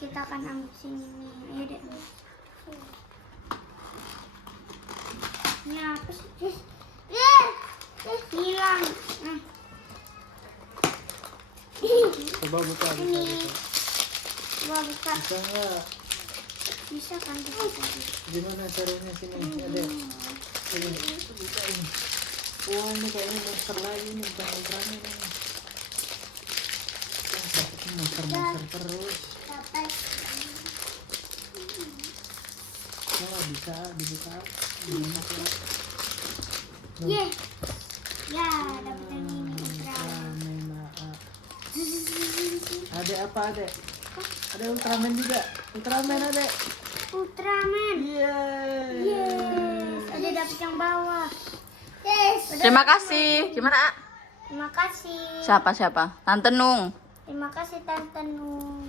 Kita akan ambil sini nih. Ayo deh. Ini apa sih? Hilang. Coba buka, Ini. buka. Coba buka. Bisa nggak? Bisa kan? Bisa. Gimana caranya sini? Ada. Sini. Bisa ini. Wah, ini kayaknya monster lagi nih, bukan Ultraman ini. Monster terus. Wah, bisa dibuka. Gimana ya? Ye. Ya, dapat yang ini Ultraman. Ada apa, Adek? Ada Ultraman juga. Ultraman, Adek. Ultraman. Yeay. Yes. Ada dapat yang bawah. Yes. Terima kasih. Gimana, A? Terima kasih. Siapa? Tante Nung. Terima kasih Tante Nung.